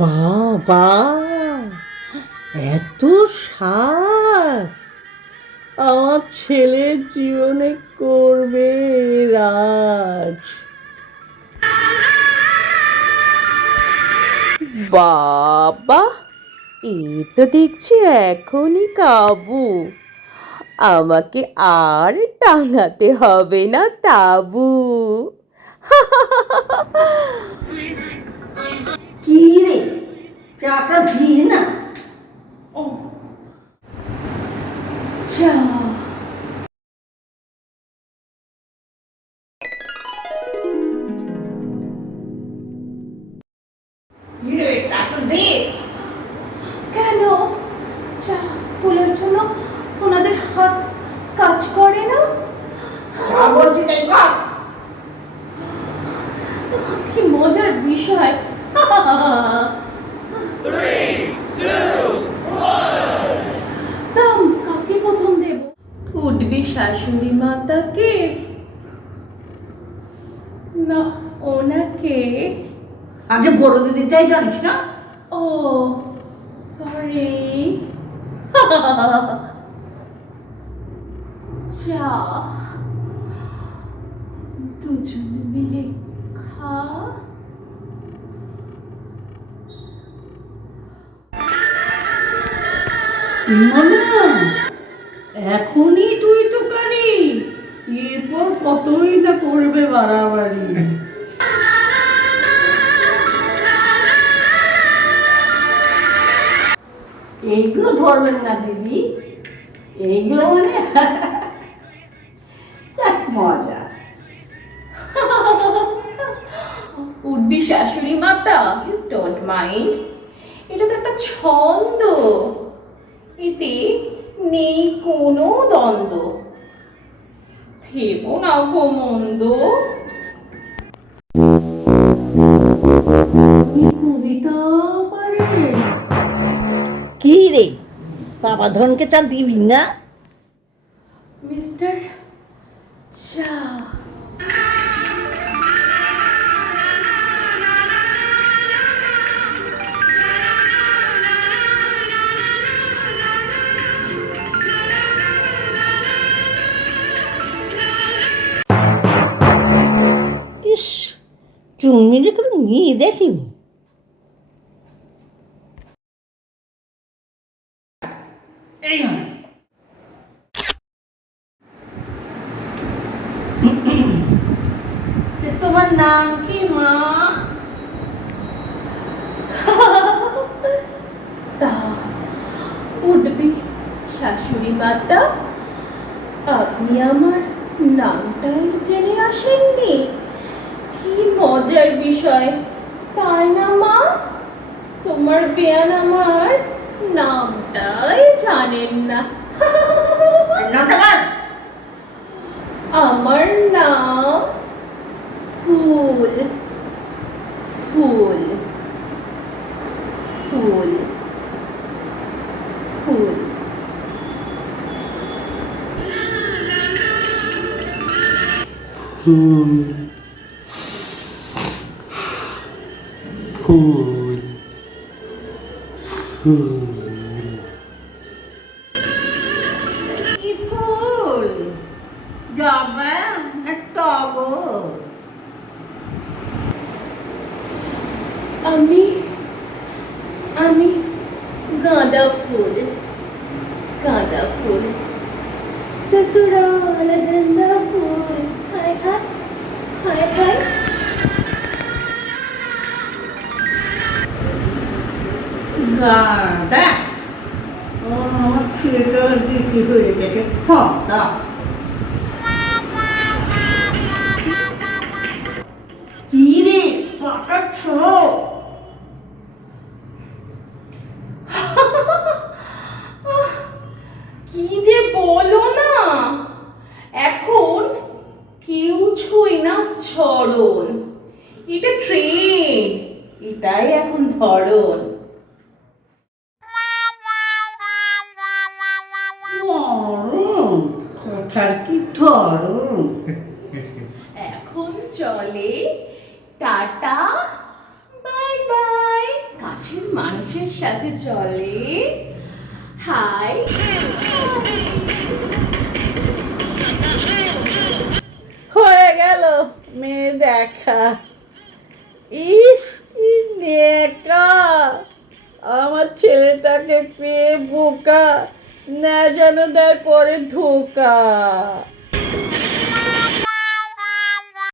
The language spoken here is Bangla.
বাবা, এত সাজ আমার ছেলের জীবনে করবে রাজ। বাবা, এ তো দেখছি এখনই কাবু। আমাকে আর টাঙাতে হবে না তাবু। কি রে, চাটা দিই না? ও চা। কি রে, চাটা দে। কেন চা তোলার জন্য ওনাদের হাত কাজ করে না? যা বলছি তাই কর। কি মজার বিষয়। দাম কাকে প্রথম দেব? উঠবি শাশুড়ি মাতাকে না ওনাকে? আগে বড় দিদিটাই জানিস না? ও সরি। চা দুজন মিলে খা। ইমনা, এখনই তুই তো কারি, এরপর কতই না করবে বাড়াবাড়ি। এইগুলো ধরবেন না দিদি, এইগুলো মানে জাস্ট মজা। উঠবি শাশুড়ি মাতা, প্লিজ ডোন্ট মাইন্ড। এটা তো একটা ছন্দ, এতে নেই কোনো দ্বন্দ্ব। ভেবো না গো মন্দ। কবিতা পারে? কি রে, বাবা ধনকে চা দিবি না? মিস্টার চা। ইস, চুনমিনে কোনো মেয়ে দেখিনি। এই নয়। তোমার নাম কি মা? তা উঠবি শাশুড়ি মাতা, আপনি আমার নামটাই জেনে আসেননি? কি মজার বিষয় তাই না মা? তোমার বেয়ান আমার নামটাই জানেন না। নামটা বল। আমার নাম ফুল। ফুল ফুল ফুল। ফুল ফুল ফুল। কি ফুল? জবা না টগর? আমি আমি গাঁদা ফুল। গাঁদা ফুল ससुराल गंदा फूल। हाय हाय हाय हाय। গাঁদা? ও, আমার ছেলেটা বিক্রি হয়ে গেছে ফটা। কি রে, পাঠাচ্ছ? কি যে বলো না, এখন কেউ ছুঁই না ছড়ন। এটা ট্রেন, এটাই এখন ধরন। মরণ, কথার কি ধরন? এখন চলে টাটা বাই বাই। কাছে কাছের মানুষের সাথে চলে হাই হয়ে গেল মেয়ে দেখা। ইস কি নেকা, আমার ছেলেটাকে পেয়ে বোকা, না যেন দেয় পরে ধোকা।